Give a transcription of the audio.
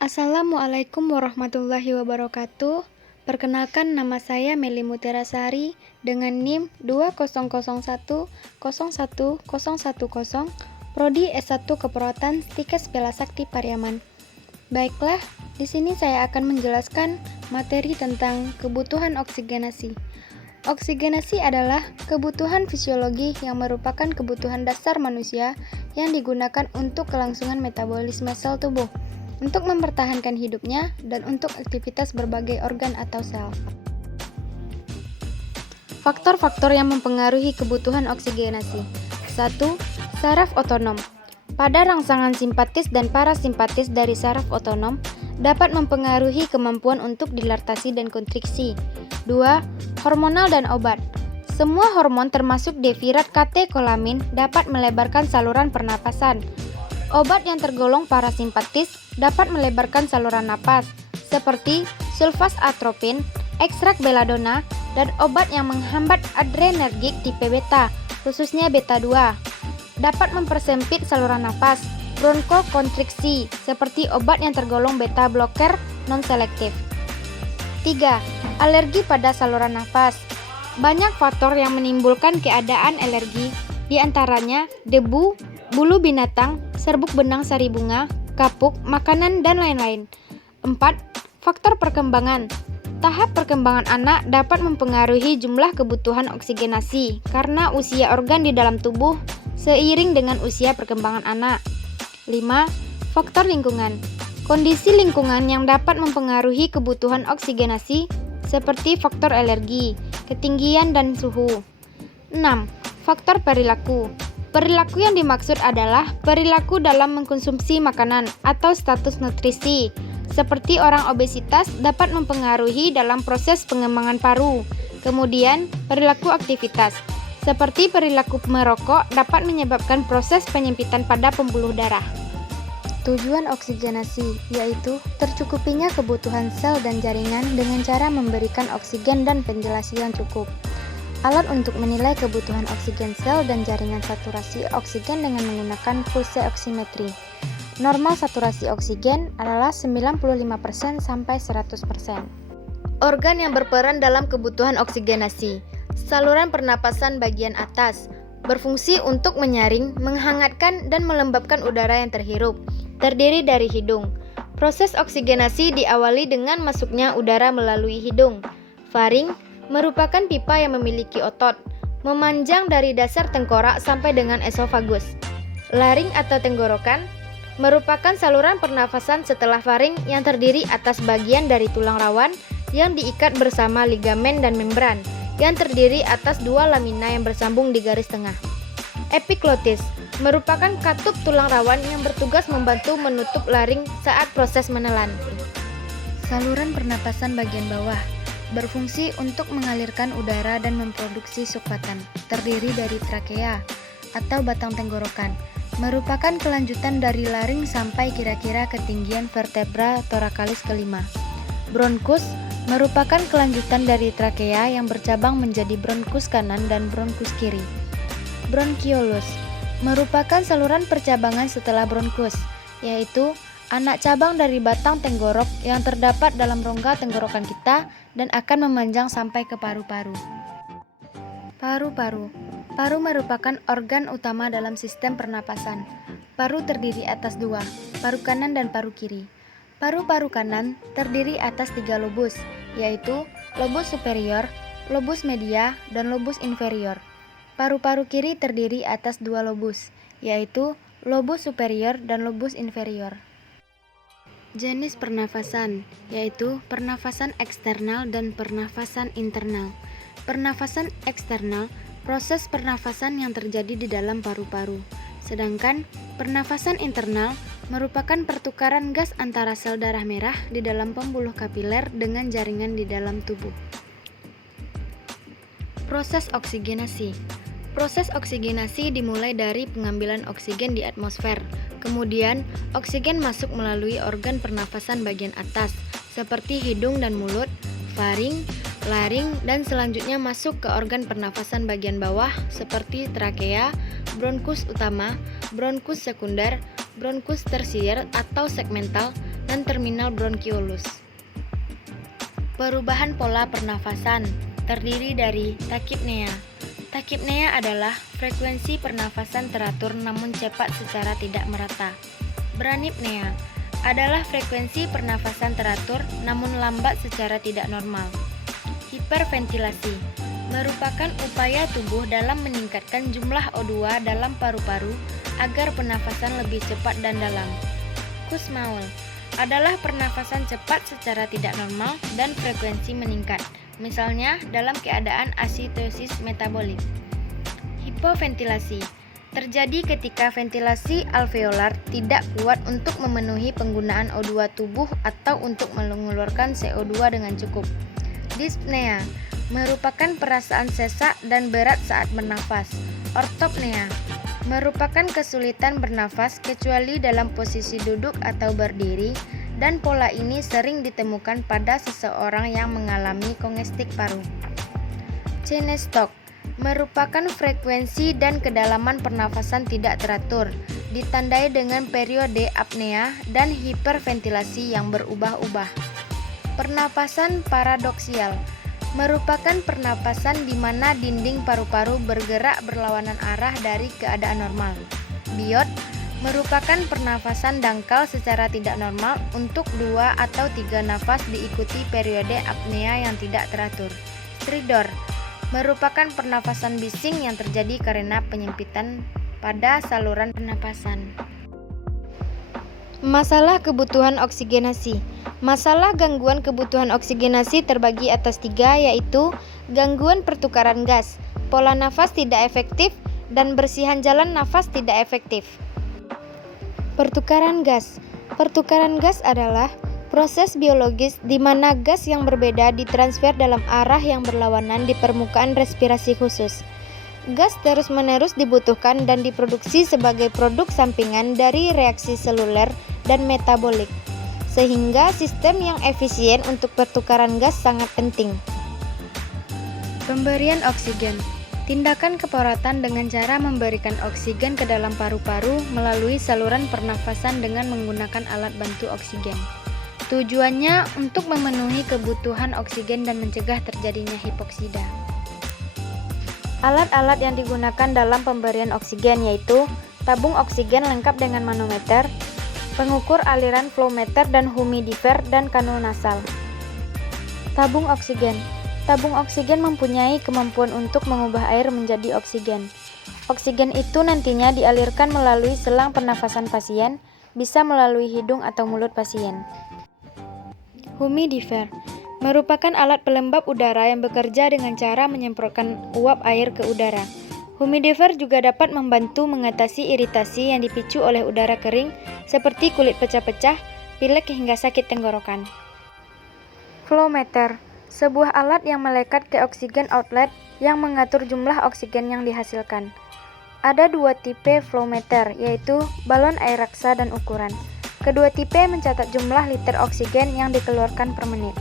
Assalamualaikum warahmatullahi wabarakatuh. Perkenalkan, nama saya Meli Mutiara Sari dengan NIM 20010101010, Prodi S1 Keperawatan Stikes Bela Sakti Pariaman. Baiklah, di sini saya akan menjelaskan materi tentang kebutuhan oksigenasi. Oksigenasi adalah kebutuhan fisiologi yang merupakan kebutuhan dasar manusia yang digunakan untuk kelangsungan metabolisme sel tubuh, untuk mempertahankan hidupnya, dan untuk aktivitas berbagai organ atau sel. Faktor-faktor yang mempengaruhi kebutuhan oksigenasi. 1. Saraf otonom. Pada rangsangan simpatis dan parasimpatis dari saraf otonom dapat mempengaruhi kemampuan untuk dilatasi dan kontriksi. 2. Hormonal dan obat. Semua hormon termasuk defirat katekolamin dapat melebarkan saluran pernapasan. Obat yang tergolong parasimpatis dapat melebarkan saluran napas, seperti sulfas atropin, ekstrak belladonna, dan obat yang menghambat adrenergik tipe beta, khususnya beta 2. Dapat mempersempit saluran napas, bronkokonstriksi, seperti obat yang tergolong beta blocker non-selektif. 3. Alergi pada saluran napas. Banyak faktor yang menimbulkan keadaan alergi, diantaranya debu, bulu binatang, serbuk benang sari bunga, kapuk, makanan, dan lain-lain. 4. Faktor perkembangan. Tahap perkembangan anak dapat mempengaruhi jumlah kebutuhan oksigenasi karena usia organ di dalam tubuh seiring dengan usia perkembangan anak. 5. Faktor lingkungan. Kondisi lingkungan yang dapat mempengaruhi kebutuhan oksigenasi seperti faktor alergi, ketinggian, dan suhu. 6. Faktor perilaku. Perilaku yang dimaksud adalah perilaku dalam mengkonsumsi makanan atau status nutrisi, seperti orang obesitas dapat mempengaruhi dalam proses pengembangan paru. Kemudian, perilaku aktivitas, seperti perilaku merokok dapat menyebabkan proses penyempitan pada pembuluh darah. Tujuan oksigenasi yaitu tercukupinya kebutuhan sel dan jaringan dengan cara memberikan oksigen dan ventilasi yang cukup. Alat untuk menilai kebutuhan oksigen sel dan jaringan saturasi oksigen dengan menggunakan pulse oximetry. Normal saturasi oksigen adalah 95% sampai 100%. Organ yang berperan dalam kebutuhan oksigenasi. Saluran pernapasan bagian atas berfungsi untuk menyaring, menghangatkan, dan melembabkan udara yang terhirup. Terdiri dari hidung. Proses oksigenasi diawali dengan masuknya udara melalui hidung. Faring merupakan pipa yang memiliki otot, memanjang dari dasar tengkorak sampai dengan esofagus. Laring atau tenggorokan merupakan saluran pernafasan setelah faring yang terdiri atas bagian dari tulang rawan yang diikat bersama ligamen dan membran, yang terdiri atas dua lamina yang bersambung di garis tengah. Epiglotis merupakan katup tulang rawan yang bertugas membantu menutup laring saat proses menelan. Saluran pernapasan bagian bawah berfungsi untuk mengalirkan udara dan memproduksi sukatan, terdiri dari trakea atau batang tenggorokan, merupakan kelanjutan dari laring sampai kira-kira ketinggian vertebra thoracalis kelima. Bronkus merupakan kelanjutan dari trakea yang bercabang menjadi bronkus kanan dan bronkus kiri. Bronkiolus merupakan saluran percabangan setelah bronkus, yaitu anak cabang dari batang tenggorok yang terdapat dalam rongga tenggorokan kita dan akan memanjang sampai ke paru-paru. Paru-paru. Paru merupakan organ utama dalam sistem pernapasan. Paru terdiri atas dua, paru kanan dan paru kiri. Paru-paru kanan terdiri atas 3 lobus, yaitu lobus superior, lobus media, dan lobus inferior. Paru-paru kiri terdiri atas 2 lobus, yaitu lobus superior dan lobus inferior. Jenis pernafasan, yaitu pernafasan eksternal dan pernafasan internal. Pernafasan eksternal, proses pernafasan yang terjadi di dalam paru-paru. Sedangkan pernafasan internal merupakan pertukaran gas antara sel darah merah di dalam pembuluh kapiler dengan jaringan di dalam tubuh. Proses oksigenasi. Proses oksigenasi dimulai dari pengambilan oksigen di atmosfer. Kemudian, oksigen masuk melalui organ pernafasan bagian atas, seperti hidung dan mulut, faring, laring, dan selanjutnya masuk ke organ pernafasan bagian bawah, seperti trakea, bronkus utama, bronkus sekunder, bronkus tersier atau segmental, dan terminal bronkiolus. Perubahan pola pernafasan terdiri dari takipnea. Takipnea adalah frekuensi pernafasan teratur namun cepat secara tidak merata. Branipnea adalah frekuensi pernafasan teratur namun lambat secara tidak normal. Hiperventilasi merupakan upaya tubuh dalam meningkatkan jumlah O2 dalam paru-paru agar pernafasan lebih cepat dan dalam. Kussmaul adalah pernafasan cepat secara tidak normal dan frekuensi meningkat, misalnya dalam keadaan asitosis metabolik. Hipoventilasi terjadi ketika ventilasi alveolar tidak kuat untuk memenuhi penggunaan O2 tubuh atau untuk mengeluarkan CO2 dengan cukup. Dyspnea merupakan perasaan sesak dan berat saat bernafas. Ortopnea merupakan kesulitan bernafas kecuali dalam posisi duduk atau berdiri, dan pola ini sering ditemukan pada seseorang yang mengalami kongestik paru. Cheyne-Stokes merupakan frekuensi dan kedalaman pernafasan tidak teratur, ditandai dengan periode apnea dan hiperventilasi yang berubah-ubah. Pernapasan paradoksial merupakan pernapasan di mana dinding paru-paru bergerak berlawanan arah dari keadaan normal. Biot merupakan pernafasan dangkal secara tidak normal untuk 2 atau 3 nafas diikuti periode apnea yang tidak teratur. Stridor merupakan pernafasan bising yang terjadi karena penyempitan pada saluran pernapasan. Masalah kebutuhan oksigenasi. Masalah gangguan kebutuhan oksigenasi terbagi atas 3, yaitu gangguan pertukaran gas, pola nafas tidak efektif, dan bersihan jalan nafas tidak efektif. Pertukaran gas. Pertukaran gas adalah proses biologis di mana gas yang berbeda ditransfer dalam arah yang berlawanan di permukaan respirasi khusus. Gas terus-menerus dibutuhkan dan diproduksi sebagai produk sampingan dari reaksi seluler dan metabolik, sehingga sistem yang efisien untuk pertukaran gas sangat penting. Pemberian oksigen. Tindakan keperawatan dengan cara memberikan oksigen ke dalam paru-paru melalui saluran pernafasan dengan menggunakan alat bantu oksigen. Tujuannya untuk memenuhi kebutuhan oksigen dan mencegah terjadinya hipoksida. Alat-alat yang digunakan dalam pemberian oksigen yaitu tabung oksigen lengkap dengan manometer, pengukur aliran flowmeter dan humidifier dan kanul nasal. Tabung oksigen. Tabung oksigen mempunyai kemampuan untuk mengubah air menjadi oksigen. Oksigen itu nantinya dialirkan melalui selang pernafasan pasien, bisa melalui hidung atau mulut pasien. Humidifier merupakan alat pelembab udara yang bekerja dengan cara menyemprotkan uap air ke udara. Humidifier juga dapat membantu mengatasi iritasi yang dipicu oleh udara kering seperti kulit pecah-pecah, pilek hingga sakit tenggorokan. Flowmeter, sebuah alat yang melekat ke oksigen outlet yang mengatur jumlah oksigen yang dihasilkan. Ada 2 tipe flowmeter, yaitu balon air raksa dan ukuran. Kedua tipe mencatat jumlah liter oksigen yang dikeluarkan per menit.